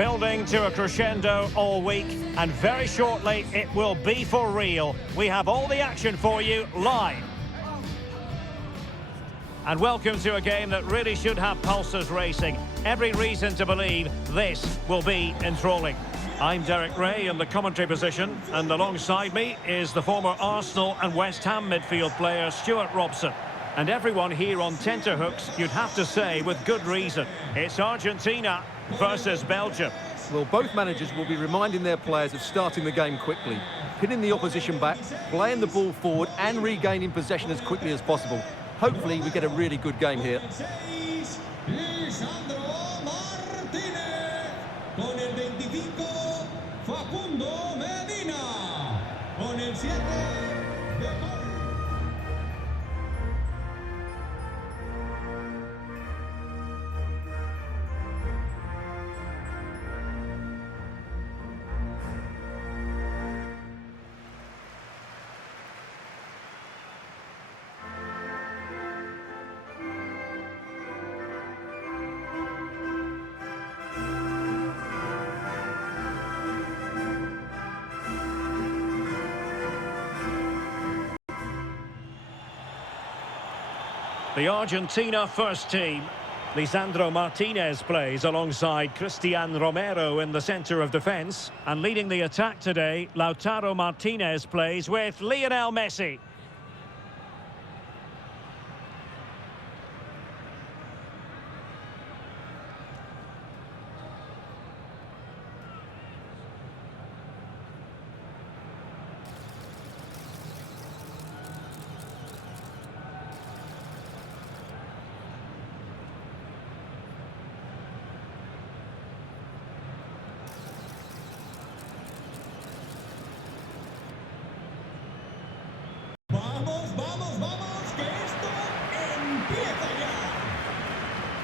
building to a crescendo all week, and very shortly it will be for real. We have all the action for you live. And welcome to a game that really should have pulses racing. Every reason to believe this will be enthralling. I'm Derek Ray in the commentary position, and alongside me is the former Arsenal and West Ham midfield player Stuart Robson. And everyone here on tenterhooks, you'd have to say with good reason. It's Argentina versus Belgium. Well, both managers will be reminding their players of starting the game quickly, pinning the opposition back, playing the ball forward and regaining possession as quickly as possible. Hopefully we get a really good game here. The Argentina first team. Lisandro Martinez plays alongside Cristian Romero in the centre of defence. And leading the attack today, Lautaro Martinez plays with Lionel Messi.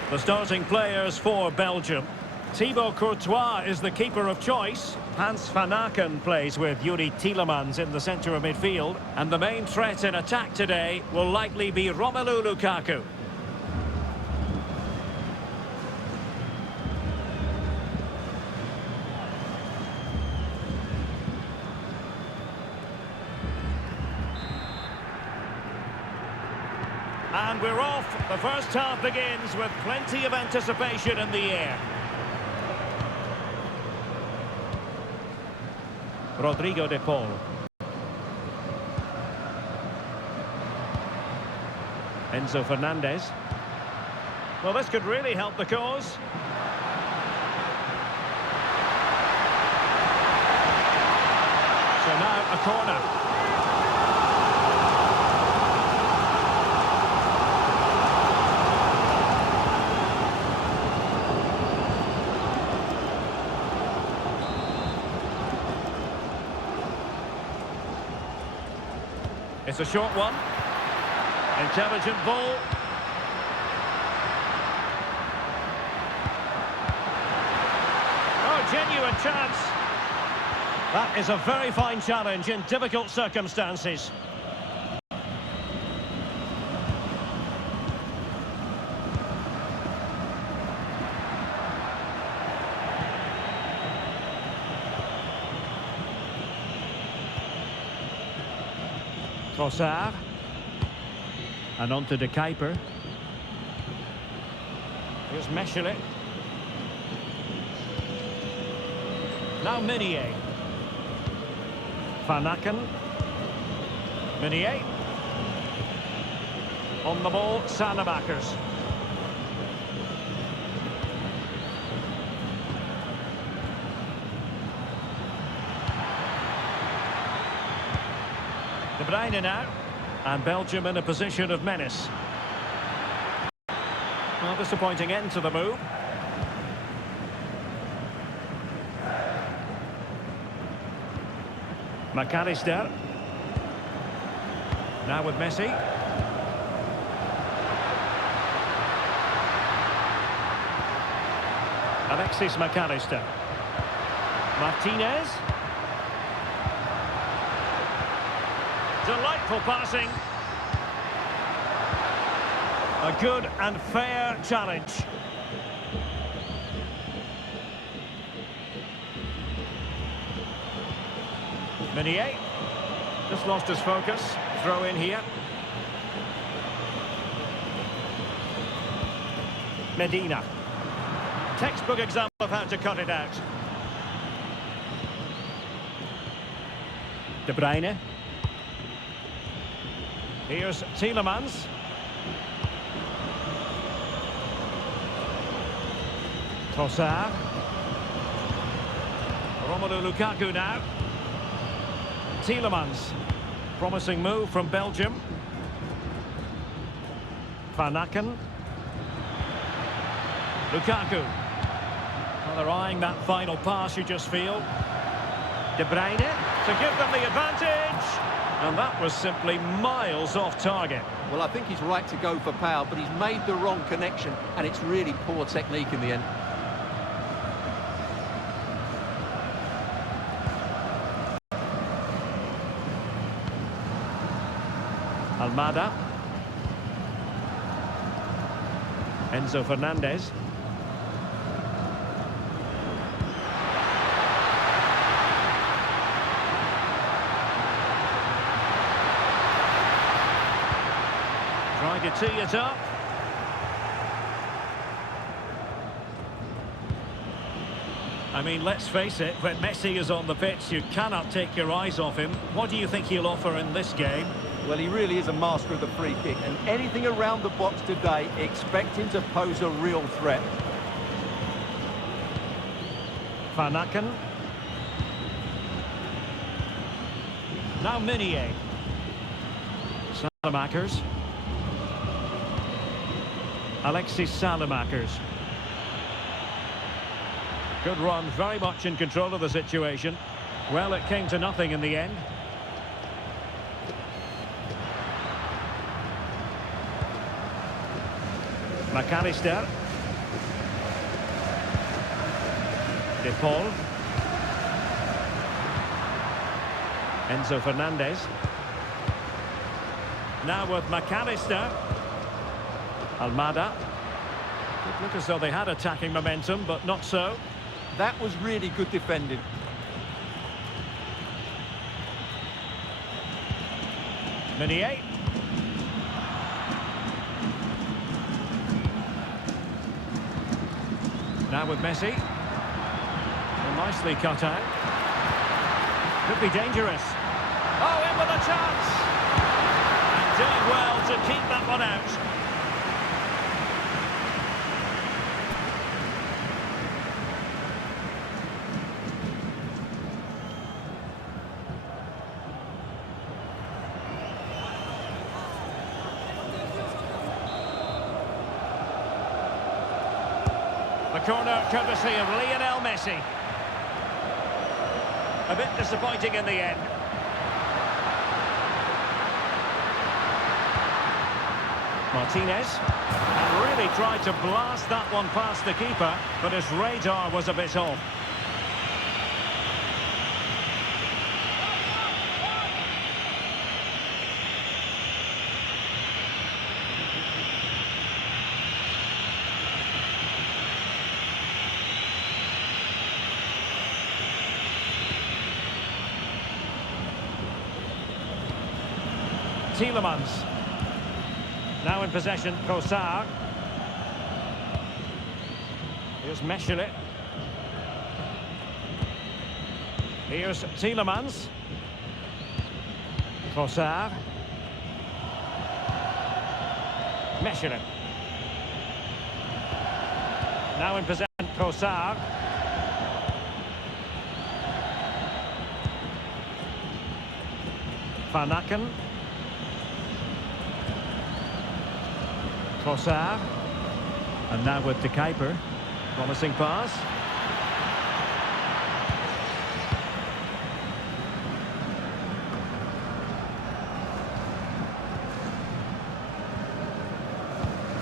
The starting players for Belgium. Thibaut Courtois is the keeper of choice. Hans van Aken plays with Yuri Tielemans in the centre of midfield. And the main threat in attack today will likely be Romelu Lukaku. And we're off. The first half begins with plenty of anticipation in the air. Rodrigo de Paul. Enzo Fernandez. Well, this could really help the cause. So now a corner. It's a short one. Intelligent ball. Oh, genuine chance. That is a very fine challenge in difficult circumstances. Trossard. And on to De Kuiper. Here's Mechelen. Now Meunier. Van Aken. Meunier. On the ball, Sanamakers. De Bruyne now, and Belgium in a position of menace. Well, disappointing end to the move. McAllister. Now with Messi. Alexis McAllister. Martinez. Delightful passing. A good and fair challenge. Meunier. Just lost his focus. Throw in here. Medina. Textbook example of how to cut it out. De Bruyne. Here's Tielemans. Trossard. Romelu Lukaku now. Tielemans. Promising move from Belgium. Van Aken. Lukaku. Well, they're eyeing that final pass, you just feel. De Bruyne to give them the advantage. And that was simply miles off target. Well, I think he's right to go for power, but he's made the wrong connection, and it's really poor technique in the end. Almada. Enzo Fernandez. Trying to tee it up. I mean, let's face it, when Messi is on the pitch, you cannot take your eyes off him. What do you think he'll offer in this game? Well, he really is a master of the free kick, and anything around the box today, expect him to pose a real threat. Van Aken. Now Meunier. Salamakers. Alexis Salamakers. Good run, very much in control of the situation. Well, it came to nothing in the end. McAllister. De Paul. Enzo Fernandez. Now with McAllister. Almada. It looked as though they had attacking momentum, but not so. That was really good defending. Meunier. Now with Messi. Well, nicely cut out. Could be dangerous. Oh, in with a chance. And doing well to keep that one out. The corner courtesy of Lionel Messi. A bit disappointing in the end. Martinez. And really tried to blast that one past the keeper, but his radar was a bit off. Tielemans. Now in possession, Trossard. Here's Meschelet. Here's Tielemans. Trossard. Meschelet. Now in possession, Trossard. Van Aken. Trossard. And now with De Kuiper. Promising pass.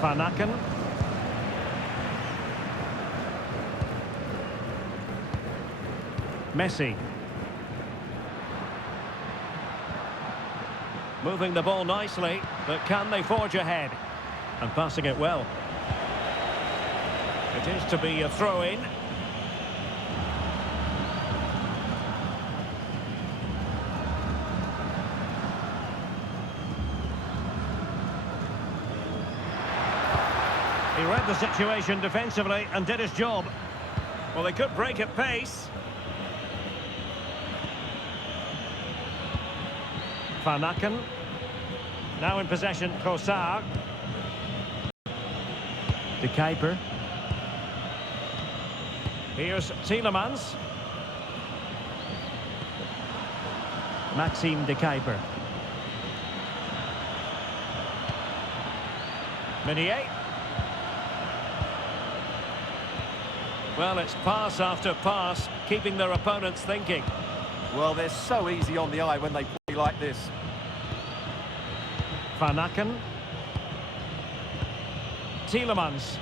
Van Aken. Messi. Moving the ball nicely, but can they forge ahead? And passing it well. It is to be a throw-in. He read the situation defensively and did his job. Well, they could break at pace. Van Aken. Now in possession, Trossard. De Kuiper. Here's Tielemans. Maxime De Kuiper. Meunier. Well, it's pass after pass, keeping their opponents thinking. Well, they're so easy on the eye when they play like this. Van Aken. Tielemans.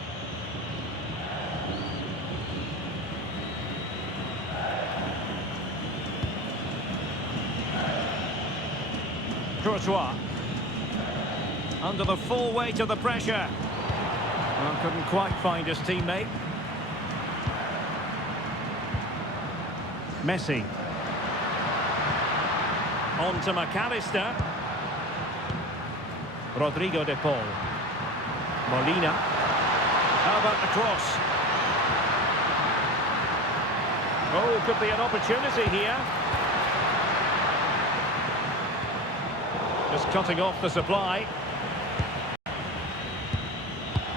Courtois. Under the full weight of the pressure. Well, couldn't quite find his teammate. Messi. On to McAllister. Rodrigo de Paul. Molina. How about the cross? Oh, could be an opportunity here. Just cutting off the supply.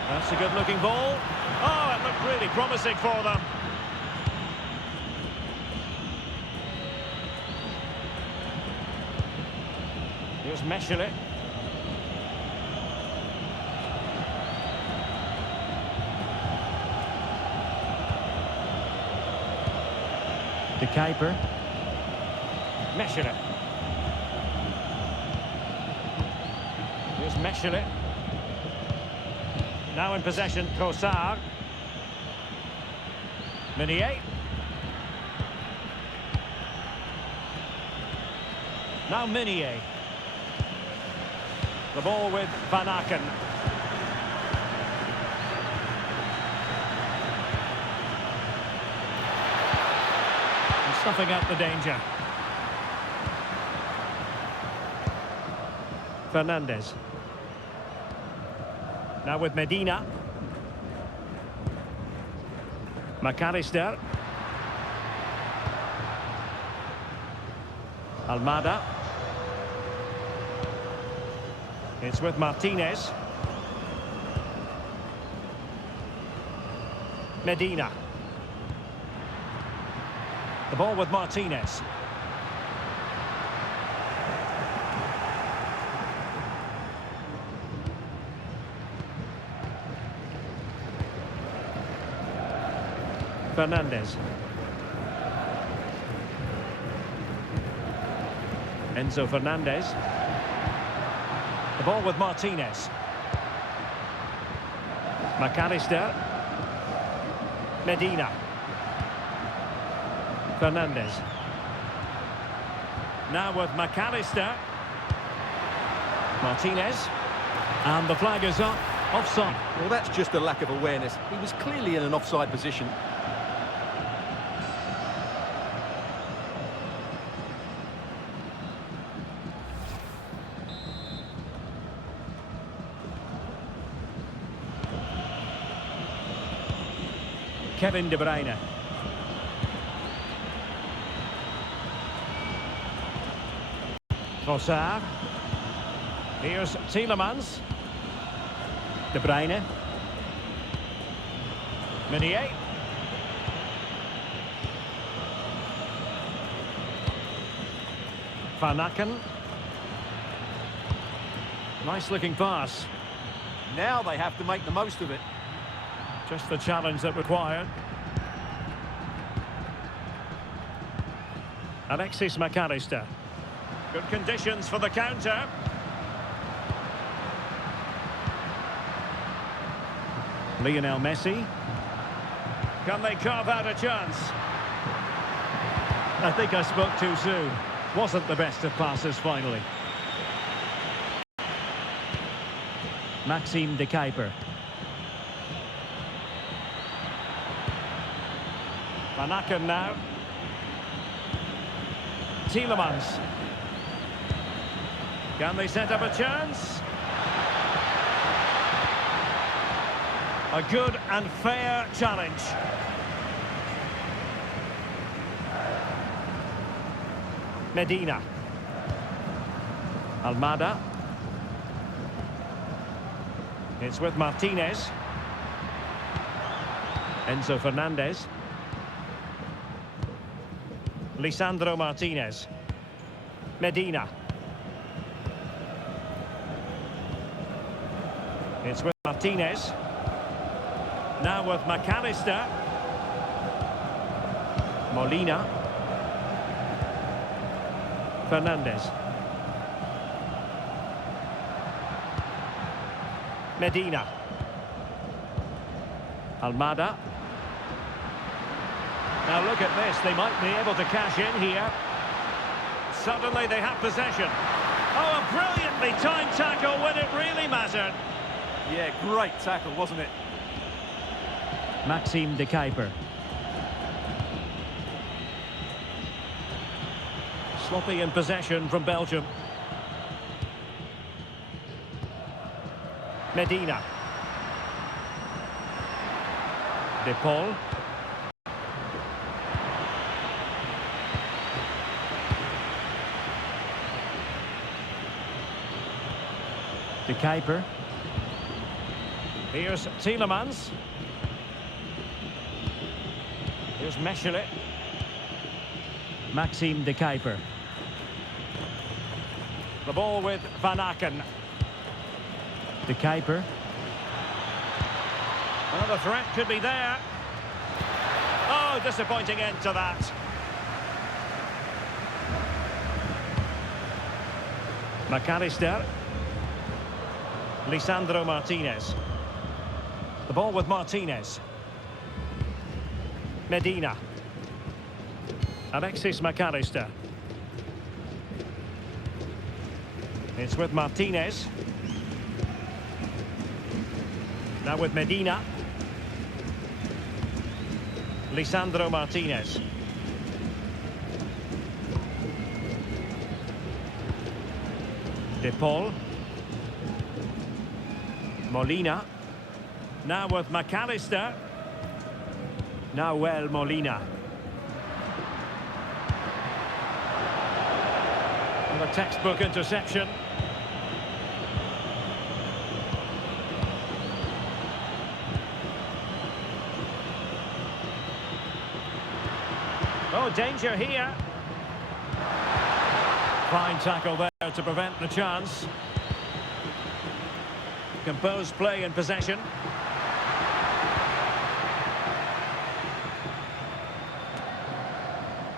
That's a good-looking ball. Oh, it looked really promising for them. Here's Mechele. De Kuiper. Mechele. Here's Mechele. Now in possession, Trossard. Meunier. Now Meunier. The ball with Van Aken. And snuffing out the danger. Fernandes. Now with Medina. McAllister. Almada. It's with Martinez. Medina. The ball with Martinez. Fernandes. Enzo Fernandez. The ball with Martinez. McAllister. Medina. Fernandes. Now with McAllister. Martinez. And the flag is up. Offside. Well, that's just a lack of awareness. He was clearly in an offside position. Kevin De Bruyne. Trossard. Here's Tielemans. De Bruyne. Meunier. Van Aken. Nice looking pass. Now they have to make the most of it. Just the challenge that required. Alexis McAllister. Good conditions for the counter. Lionel Messi. Can they carve out a chance? I think I spoke too soon. Wasn't the best of passes finally. Maxime De Kuiper. Van Aken now. Tielemans. Can they set up a chance? A good and fair challenge. Medina. Almada. It's with Martinez. Enzo Fernandez. Lisandro Martinez. Medina. It's with Martinez. Now with McAllister. Molina. Fernandez. Medina. Almada. Now look at this, they might be able to cash in here. Suddenly they have possession. Oh, a brilliantly timed tackle when it really mattered. Yeah, great tackle, wasn't it? Maxime de Kuiper. Sloppy in possession from Belgium. Medina. De Paul. De Kuiper. Here's Tielemans. Here's Mechelen. Maxime de Kuiper. The ball with Van Aken. De Kuiper. Well, the threat could be there. Oh, disappointing end to that. McAllister. Lisandro Martinez. The ball with Martinez. Medina. Alexis McAllister. It's with Martinez. Now with Medina. Lisandro Martinez. De Paul. Molina. Now with McAllister. Now Molina. And a textbook interception. Oh, danger here. Fine tackle there to prevent the chance. Composed play in possession.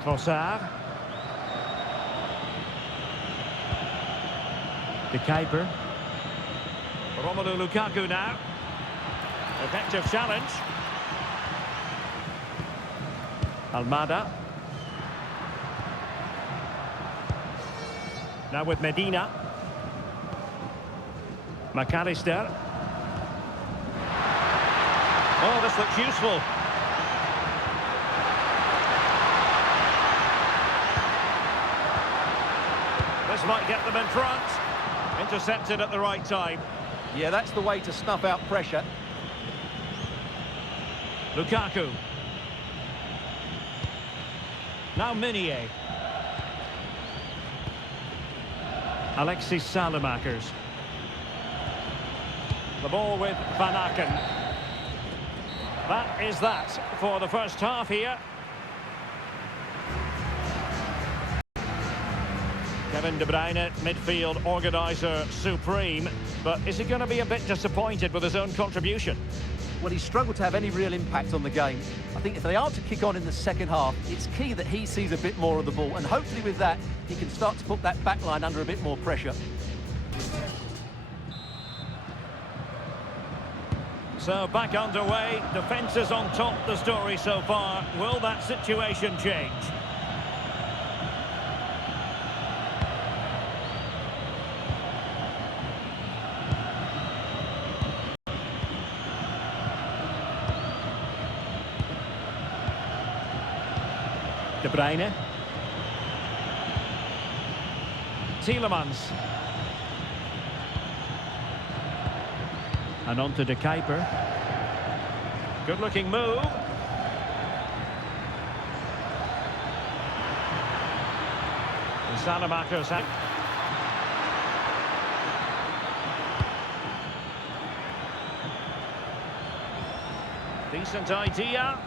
Trossard. De Kuiper. Romelu Lukaku now. Effective challenge. Almada. Now with Medina. McAllister. Oh, this looks useful. This might get them in front. Intercepted at the right time. Yeah, that's the way to snuff out pressure. Lukaku. Now Meunier. Alexis Salemakers. The ball with Van Aken. That is that for the first half here. Kevin De Bruyne, midfield organiser supreme. But is he going to be a bit disappointed with his own contribution? Well, he struggled to have any real impact on the game. I think if they are to kick on in the second half, it's key that he sees a bit more of the ball. And hopefully with that, he can start to put that back line under a bit more pressure. So back underway, defence is on top, the story so far. Will that situation change? De Bruyne. Tielemans. And on to De Kuiper. Good looking move. Salamakers. Decent idea.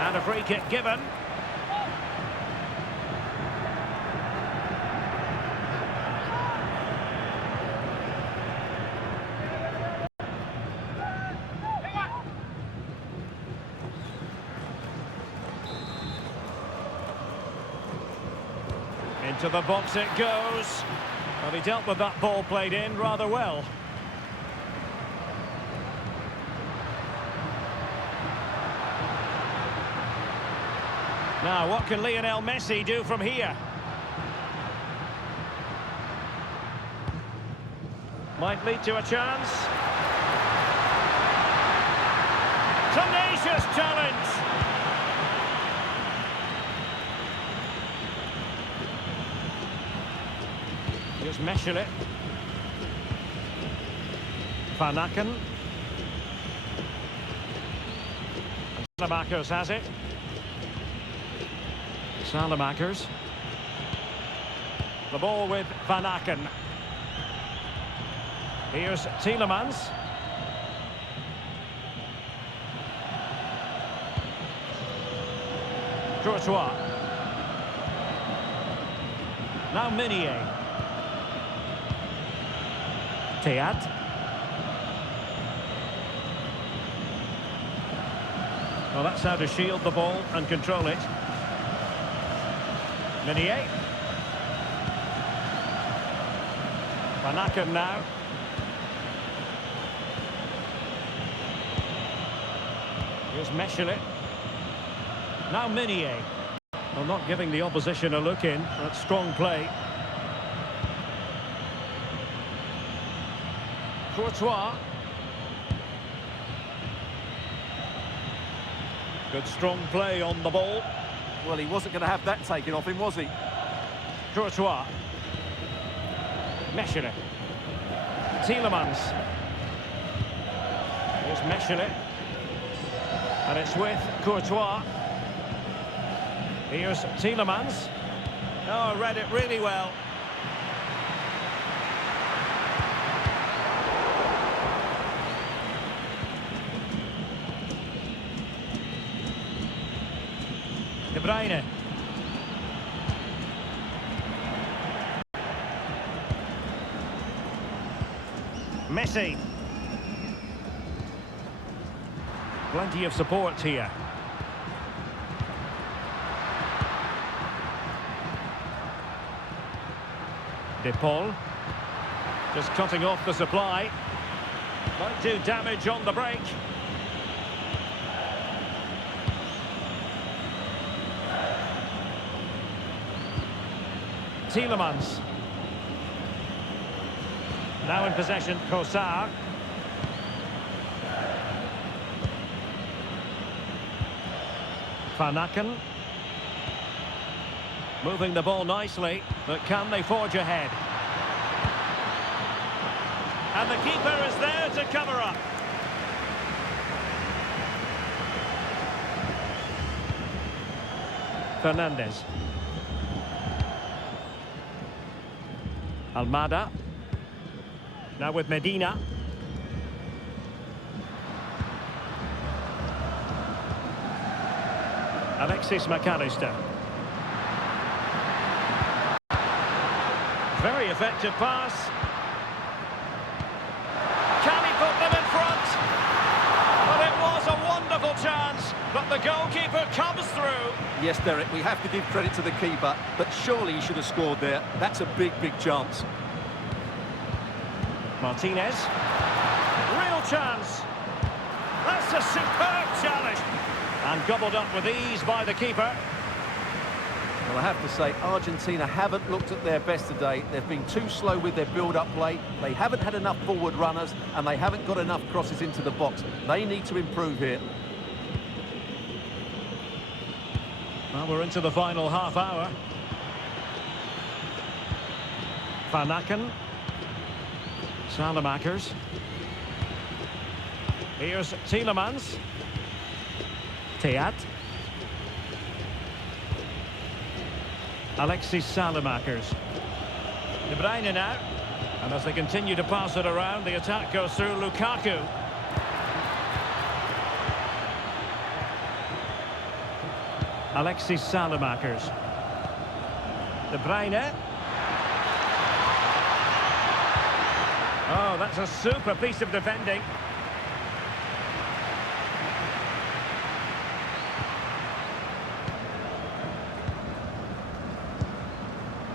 And a free kick given. Into the box it goes. Well, he dealt with that ball played in rather well. Now, what can Lionel Messi do from here? Might lead to a chance. Tenacious challenge. Here's Meshelet. Van Aken. Salamakers has it. Salamakers. The ball with Van Aken. Here's Tielemans. Courtois. Now Meunier. Teat. Well, that's how to shield the ball and control it. Meunier. Van Aken now. Here's Meshelet. Now Meunier. Well, not giving the opposition a look in. That's strong play. Courtois. Good strong play on the ball. Well, he wasn't going to have that taken off him, was he? Courtois. Meshelet. Tielemans. Here's Meshelet. And it's with Courtois. Here's Tielemans. Oh, read it really well. De Bruyne. Messi. Plenty of support here. De Paul. Just cutting off the supply. Might do damage on the break. Tielemans. Now in possession, Kossar. Van Aken. Moving the ball nicely, but can they forge ahead? And the keeper is there to cover up. Fernandes. Almada. Now with Medina. Alexis McAllister. Very effective pass. Can he put them in front? Well, it was a wonderful chance, but the goalkeeper comes through. Yes, Derek, we have to give credit to the keeper, but surely he should have scored there. That's a big, big chance. Martinez. Real chance. That's a superb challenge. And gobbled up with ease by the keeper. Well, I have to say, Argentina haven't looked at their best today. They've been too slow with their build-up play. They haven't had enough forward runners, and they haven't got enough crosses into the box. They need to improve here. Well, we're into the final half hour. Van Aken. Salamakers. Here's Tielemans. Teat. Alexis Salamakers. De Bruyne now. And as they continue to pass it around, the attack goes through Lukaku. Alexis Salamakers. De Bruyne. Oh, that's a super piece of defending.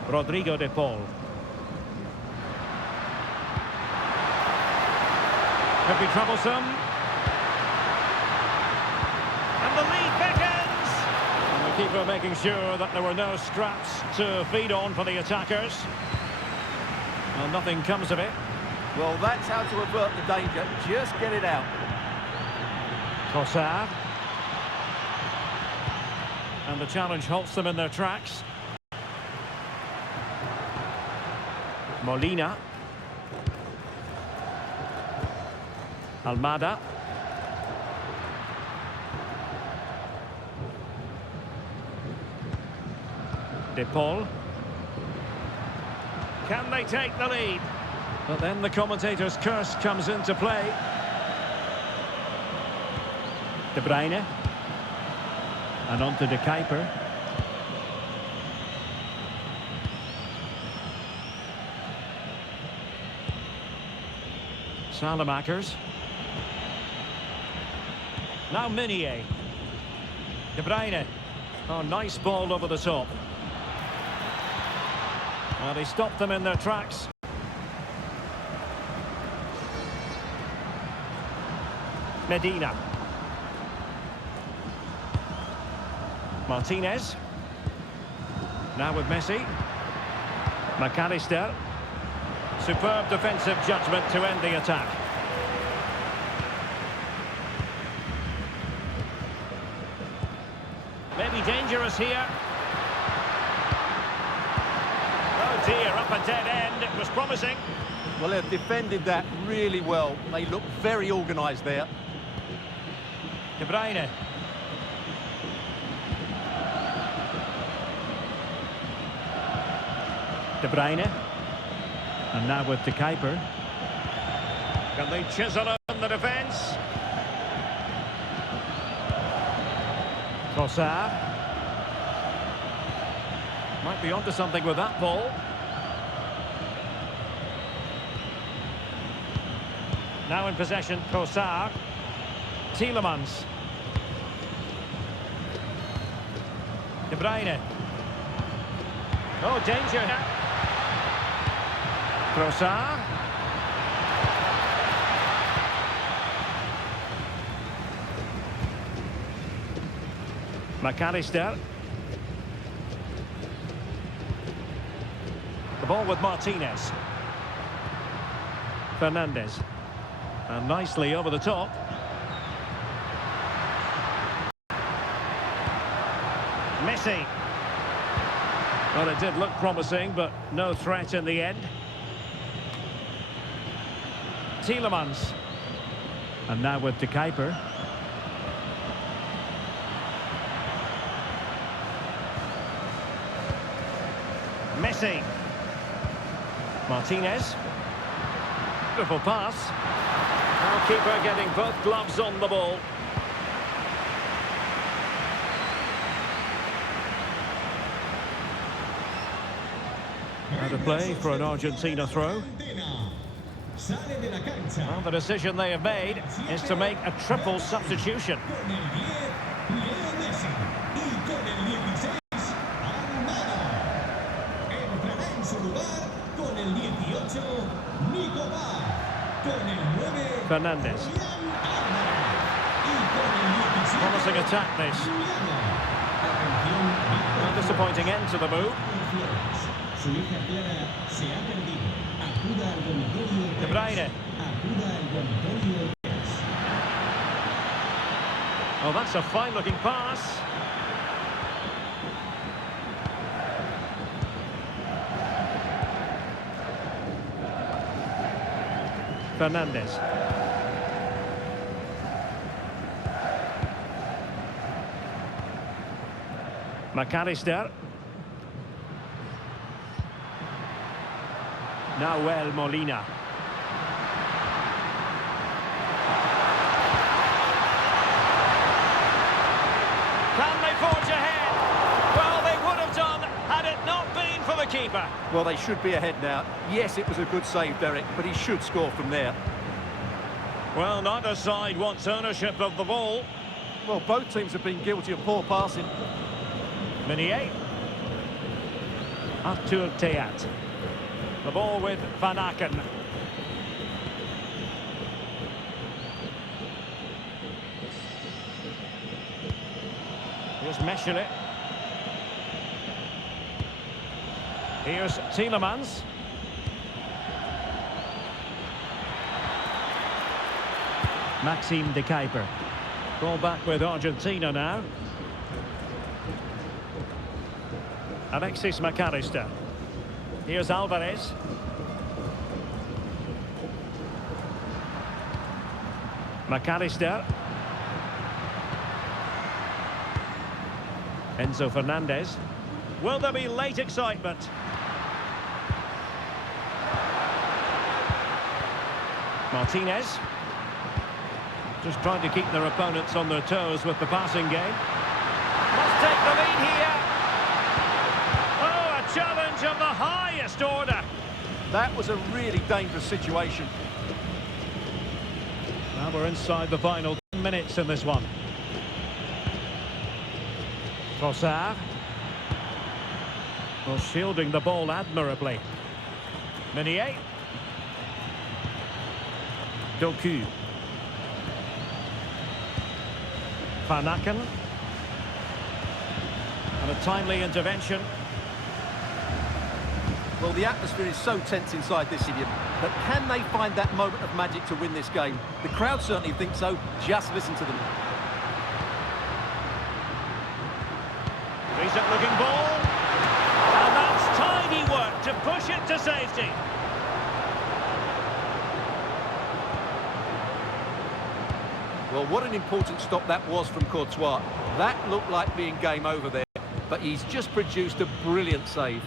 Rodrigo de Paul. Could be troublesome. And the lead beckons. And the keeper making sure that there were no scraps to feed on for the attackers. Well, nothing comes of it. Well, that's how to avert the danger. Just get it out. Trossard. And the challenge halts them in their tracks. Molina. Almada. De Paul. Can they take the lead? But then the commentator's curse comes into play. De Bruyne. And on to De Kuiper. Salamakers. Now Meunier. De Bruyne. Oh, nice ball over the top. Well, he stopped them in their tracks. Medina. Martinez. Now with Messi. McAllister. Superb defensive judgment to end the attack. Maybe dangerous here. Oh dear, up a dead end. It was promising. Well, they've defended that really well. They look very organised there. De Bruyne. De Bruyne. And now with De Kuiper. Can they chisel on the defence? Trossard. Might be onto something with that ball. Now in possession, Trossard. Tielemans. De Bruyne. Oh, danger here. Trossard. McAllister. The ball with Martinez. Fernandes. And nicely over the top. Messi. Well, it did look promising, but no threat in the end. Tielemans. And now with De Kuiper. Messi. Martinez. Beautiful pass. Now keeper getting both gloves on the ball. Out of play for an Argentina throw. Well, the decision they have made is to make a triple substitution. Fernandes. Promising attack this. A disappointing end to the move. De Bruyne. Oh, that's a fine-looking pass. Fernandez. McAllister. Nahuel Molina. Can they forge ahead? Well, they would have done had it not been for the keeper. Well, they should be ahead now. Yes, it was a good save, Derek, but he should score from there. Well, neither side wants ownership of the ball. Well, both teams have been guilty of poor passing. Meunier. Artur Theat. The ball with Van Aken. Here's Mechelen. Here's Tielemans. Maxime de Kuiper. Ball back with Argentina now. Alexis McAllister. Here's Alvarez. McAllister. Enzo Fernandez. Will there be late excitement? Martinez. Just trying to keep their opponents on their toes with the passing game. Must take the lead here. Oh, a challenge of the highest order. That was a really dangerous situation. Now we're inside the final 10 minutes in this one. Trossard. Well, shielding the ball admirably. Meunier. Doku. Van Aken. And a timely intervention. Well, the atmosphere is so tense inside this stadium, but can they find that moment of magic to win this game? The crowd certainly think so. Just listen to them. Decent looking ball. And that's tidy work to push it to safety. Well, what an important stop that was from Courtois. That looked like being game over there, but he's just produced a brilliant save.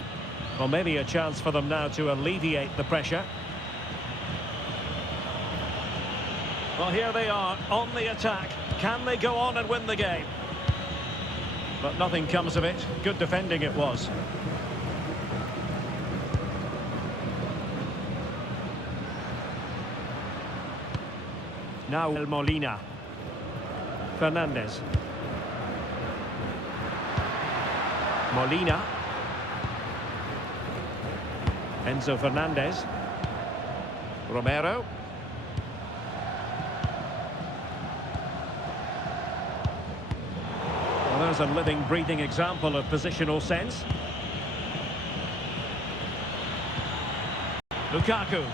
Well, maybe a chance for them now to alleviate the pressure. Well, here they are on the attack. Can they go on and win the game? But nothing comes of it. Good defending it was. Now Molina. Fernandez. Molina. Enzo Fernandez. Romero. Well, there's a living, breathing example of positional sense. Lukaku.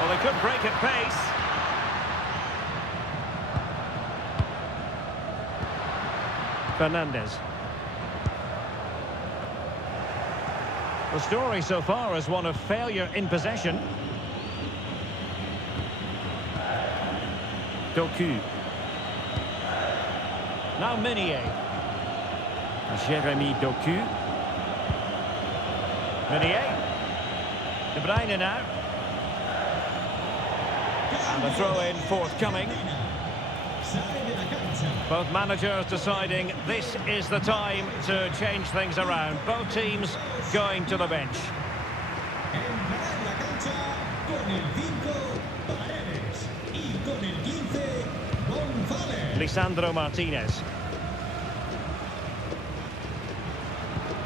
Well, they could break at pace. Fernandez. The story so far is one of failure in possession. Doku. Now Meunier. Jeremy Doku. Meunier. De Bruyne now. And the throw-in forthcoming. Both managers deciding this is the time to change things around. Both teams going to the bench. Lisandro Martinez.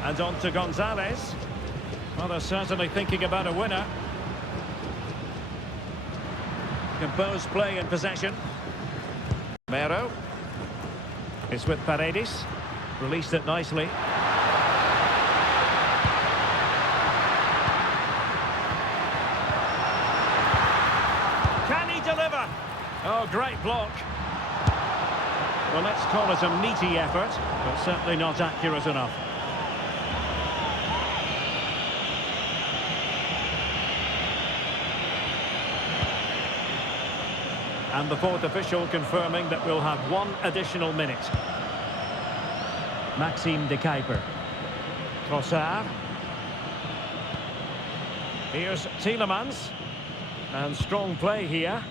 And on to Gonzalez. Well, they're certainly thinking about a winner. Composed play in possession. Romero. It's with Paredes. Released it nicely. Can he deliver? Oh, great block. Well, let's call it a meaty effort, but certainly not accurate enough. And the fourth official confirming that we'll have one additional minute. Maxime de Kuiper. Trossard. Here's Tielemans. And strong play here.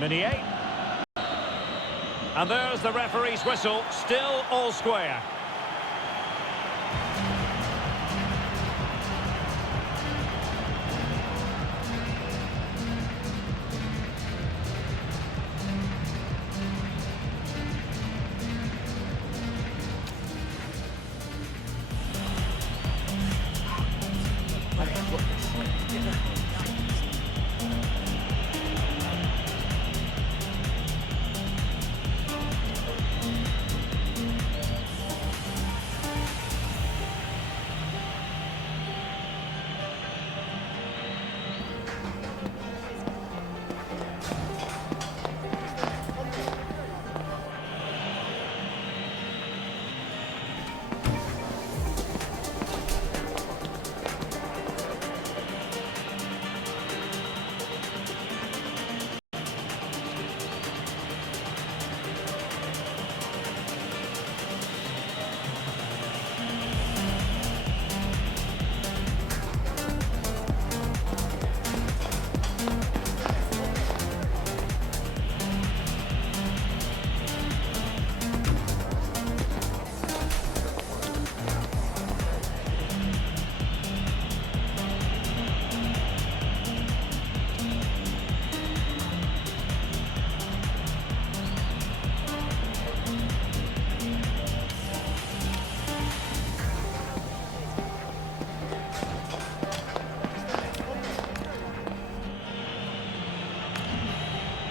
Meunier. And there's the referee's whistle. Still all square.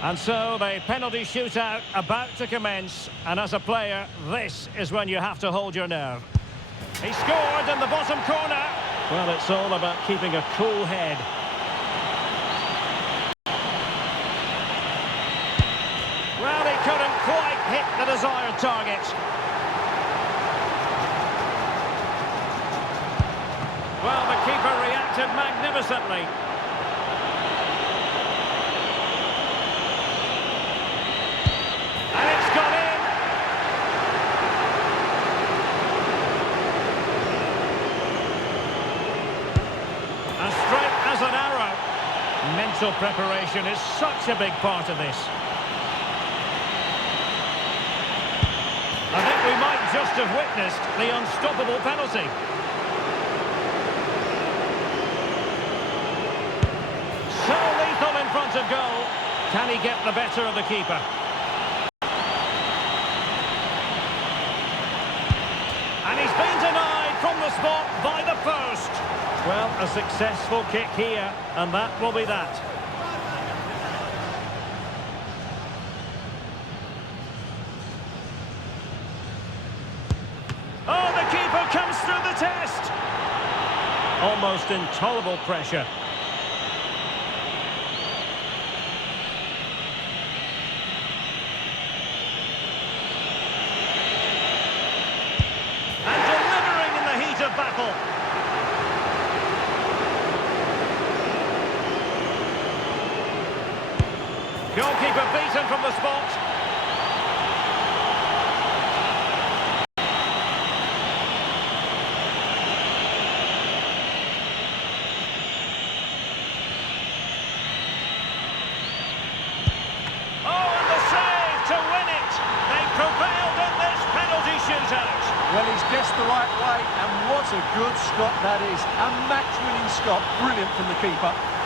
And so the penalty shootout about to commence. And as a player, this is when you have to hold your nerve. He scored in the bottom corner. Well, it's all about keeping a cool head. Well, he couldn't quite hit the desired target. Well, the keeper reacted magnificently. An arrow. Mental preparation is such a big part of this. I think we might just have witnessed the unstoppable penalty. So lethal in front of goal. Can he get the better of the keeper? And he's been denied from the spot by the post. Well, a successful kick here, and that will be that. Oh, the keeper comes through the test. Almost intolerable pressure. And delivering in the heat of battle. Goalkeeper beaten from the spot. Oh, and the save to win it. They prevailed in this penalty shootout. Well, he's guessed the right way, and what a good stop that is. A match-winning stop. Brilliant from the keeper.